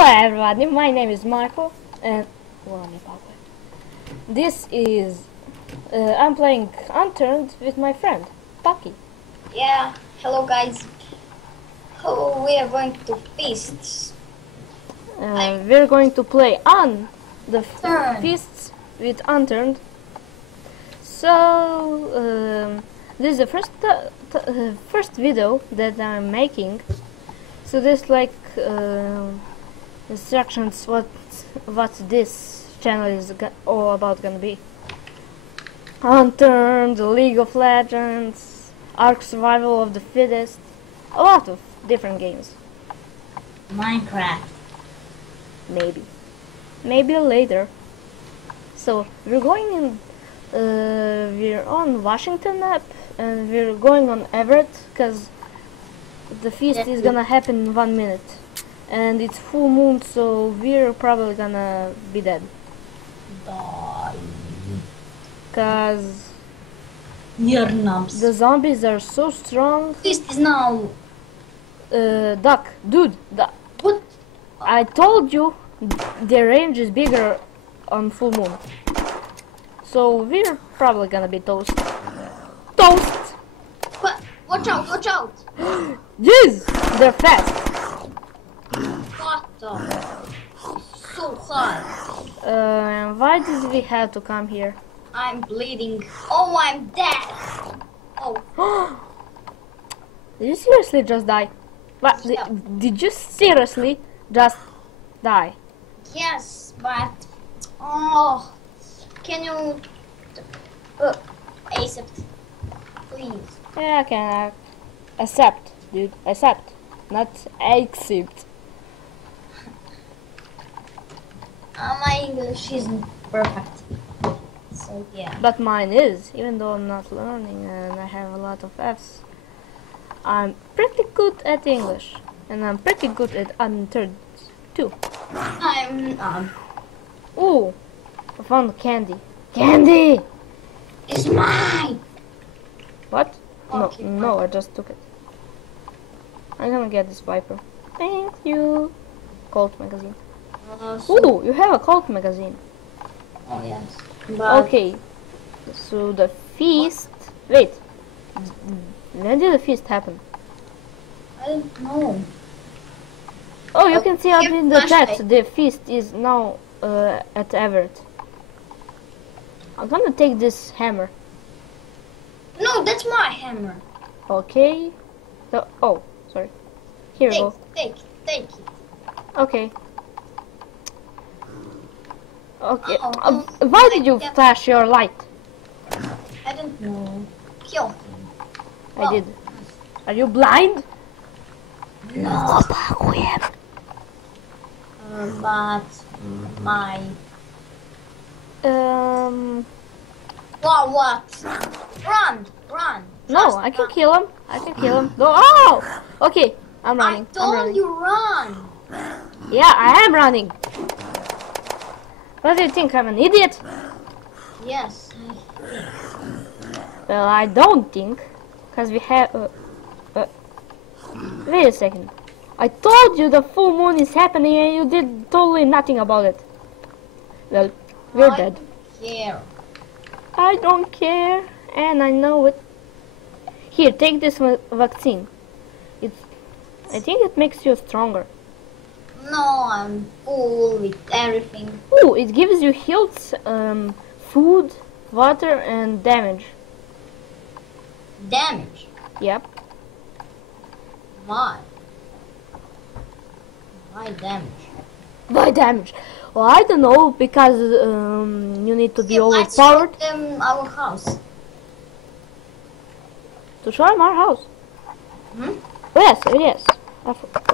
Hello everybody, my name is Marco and this is I'm playing Unturned with my friend Paki. Yeah, hello guys. Oh, we are going to feasts. We're going to play on the Turn. feasts with Unturned. So this is the first video that I'm making. So there's like instructions what this channel is all about gonna be. Unturned, League of Legends, Ark Survival of the Fittest, a lot of different games. Minecraft. Maybe later. So we're going in. We're on Washington app and we're going on Everett because the feast is gonna happen in 1 minute. And it's full moon, so we're probably gonna be dead. Die. Cause You're nubs. the zombies are so strong. Feast is now. Duck, dude, What? I told you their range is bigger on full moon. So we're probably gonna be toast. Toast! What? Watch out! Watch out! Jeez! They're fast. What the? So hard. Why did we have to come here? I'm bleeding. Oh, I'm dead. Oh, Did you seriously just die? What? Yeah. Did you seriously just die? yes, but oh, can you accept, please? Yeah, I can accept, dude. Accept, not accept. My English isn't perfect, so yeah. But mine is, even though I'm not learning and I have a lot of F's. I'm pretty good at English, and I'm pretty good at Unturned too. I'm Ooh, I found candy. Candy! It's mine. What? Okay, No, I just took it. I'm gonna get this Viper. Thank you. Colt magazine. Ooh, you have a Colt magazine. Oh yes. But Okay, so the feast. Wait, when did the feast happen? I don't know. Oh, you Oh, can see up give in the chat. flashlight. The feast is now at Everett. I'm gonna take this hammer. No, that's my hammer. Okay. Oh, sorry. Here we Take, go. take it. Okay. Okay. Oh, Why did you yeah. flash your light? I don't know. Kill him. I did. Are you blind? No. But my what? Run! No, Just I can run. kill him. I can kill him. No. Oh! Okay, I'm I running. I'm told running. you run. Yeah, I am running. What do you think? I'm an idiot? Yes. Well, I don't think, because we have. Wait a second. I told you the full moon is happening, and you did totally nothing about it. Well, we're dead. Here. I don't care, and I know it. Here, take this vaccine. I think it makes you stronger. No, I'm full with everything. Ooh, it gives you health, food, water, and damage. Damage. Yep. Why? Why damage? Why damage? Well, I don't know, because you need to be Yeah, let's overpowered show them our house. to show them our house. Hmm? Oh, yes.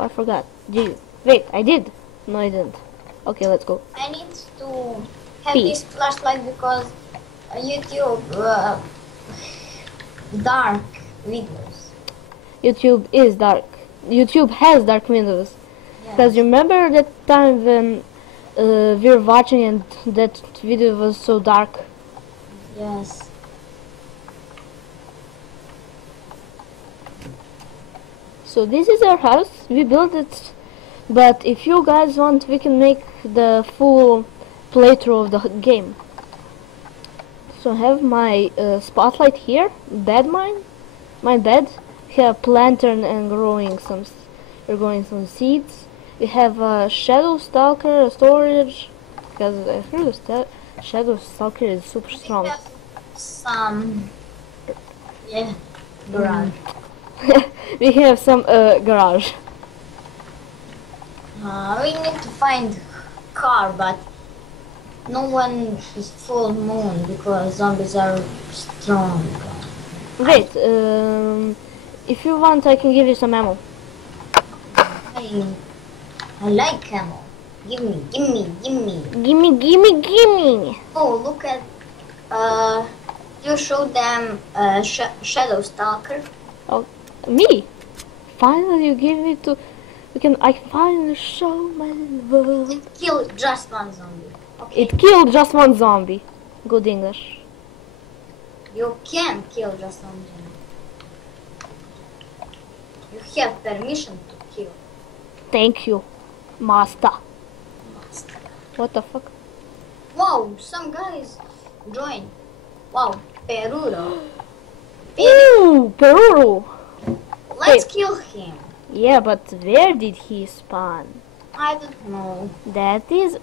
I forgot. Did you? Wait, I did. No, I didn't. Okay, let's go. I need to have P. this flashlight because YouTube dark videos. YouTube is dark. YouTube has dark windows. Because you remember that time when we were watching and that video was so dark? Yes. So this is our house. We built it But if you guys want, we can make the full playthrough of the game. So I have my spotlight here, bed my bed. We have lantern and growing some seeds. We have a shadow stalker storage, because I heard the shadow stalker is super strong. Some, yeah, garage. We have some garage. We need to find car, but no one is full moon because zombies are strong. Wait, if you want, I can give you some ammo. I like ammo. Gimme. Gimme. Oh, look at. You show them Shadow Stalker. Oh, me? Finally, you give me to. I can finally show my world. It killed just one zombie. Okay. It killed just one zombie. Good English. You can kill just one zombie. You have permission to kill. Thank you, master. What the fuck? Wow, some guys joined. Wow, Peruro. Ooh, Peruru. Let's kill him. Yeah, but where did he spawn? I don't know. That is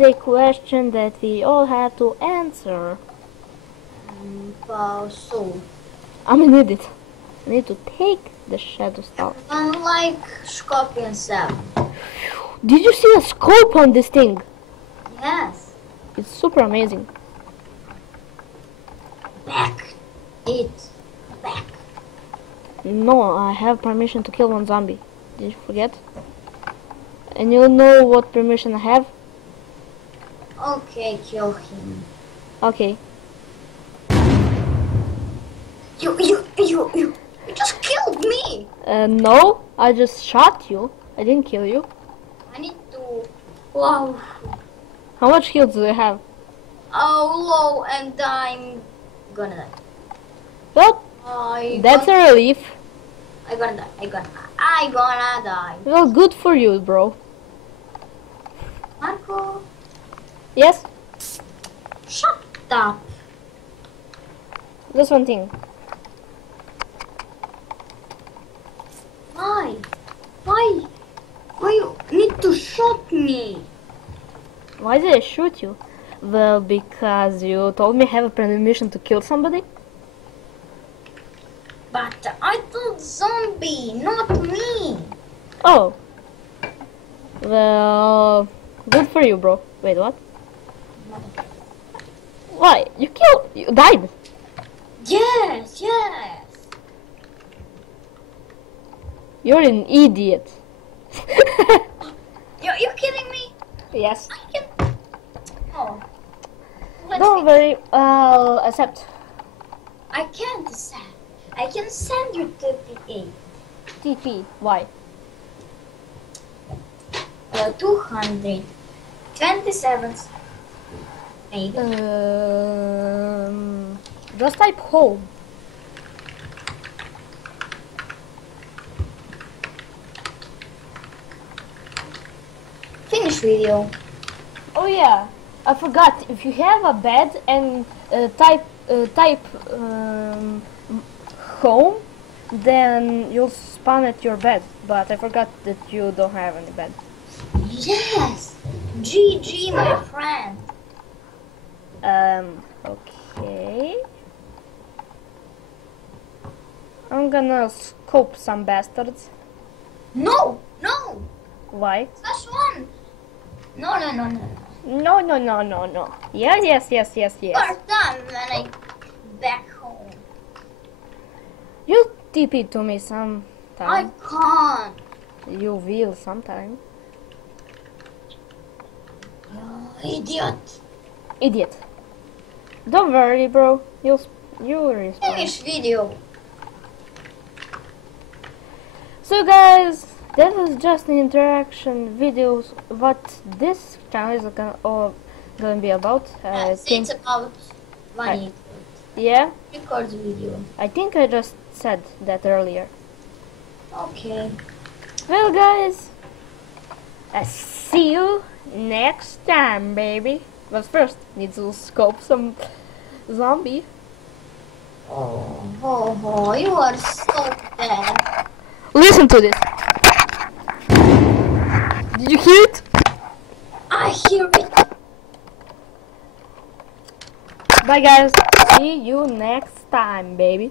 a question that we all have to answer. So, I'm an idiot. I need to take the shadow stalk. unlike Scorpion 7. Did you see a scope on this thing? Yes. It's super amazing. Back. Back. No, I have permission to kill one zombie. Did you forget? And you know what permission I have? Okay, kill him. Okay. You just killed me. No, I just shot you. I didn't kill you. I need to. Wow. How much heals do you have? Oh, low, and I'm gonna die. Well, that's a relief. I gonna die. I gonna die. Well, good for you, bro. Marco, Yes? shut up. Just one thing. Why you need to shoot me? Why did I shoot you? Well, because you told me I have a permission to kill somebody. But I thought zombie, not me. Oh. Well, good for you, bro. Wait, what? Why? You died. Yes. You're an idiot. You're kidding me? Yes. I can. Oh. Don't worry, I'll accept. I can't send. I can send you to PA. TP, why? 227. Maybe. Just type home. Finish video. Oh yeah, I forgot. If you have a bed and type home, then you'll spawn at your bed. But I forgot that you don't have any bed. Yes. GG, my friend. Okay. I'm gonna scope some bastards. No. Why? That's one. No. No. Yes. First time when I back home. You TP to me sometime. I can't. You will sometime. You idiot. Don't worry, bro. You'll respawn. Finish video. So guys, that was just an interaction videos. What this channel is gonna be about. It's about 1 minute. Yeah, Record video. I think I just said that earlier. Okay. Well, guys, I see you next time, baby. But first, need to scope some zombie. Oh, you are so bad. Listen to this. Did you hear it? I hear it. Bye guys. See you next time, baby.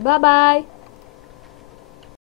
Bye bye.